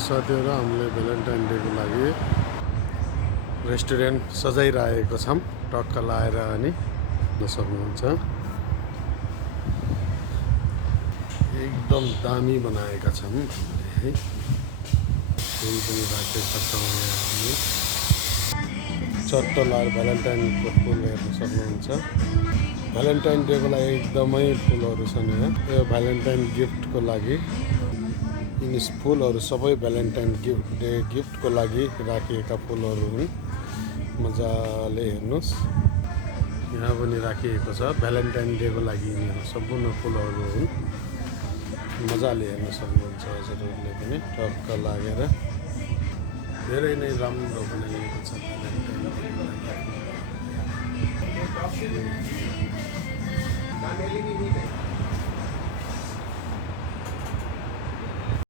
साथीहरु हामीले Valentine day को लागि रेस्टुरेन्ट सजाइरहेको छौं टक्क लाएर अनि सक्नुहुन्छ। एकदम दामी बनाएका छौं है। फुल पनि राखेका छौं यहाँ हामी। चट्ट लाएर भ्यालेन्टाइन को फुल हेर्न सक्नुहुन्छ। भ्यालेन्टाइन डे को लागि एकदमै फुलहरु छन् यहाँ। यो भ्यालेन्टाइन गिफ्ट को लागि यिनी फुलहरु सबै भ्यालेन्टाइन डे गिफ्ट को लागि राखिएका फुलहरु हुन्। मजाले हेर्नुस् यहाँ पनि राखिएको छ भ्यालेन्टाइन डे को लागि यिनीहरु सम्पूर्ण फुलहरु हुन्। मजाले हेर्न सक्नुहुन्छ हजुरहरुले पनि टक्क लागेर धेरै नै राम्रो बनाइएको छ भ्यालेन्टाइन डे को लागि।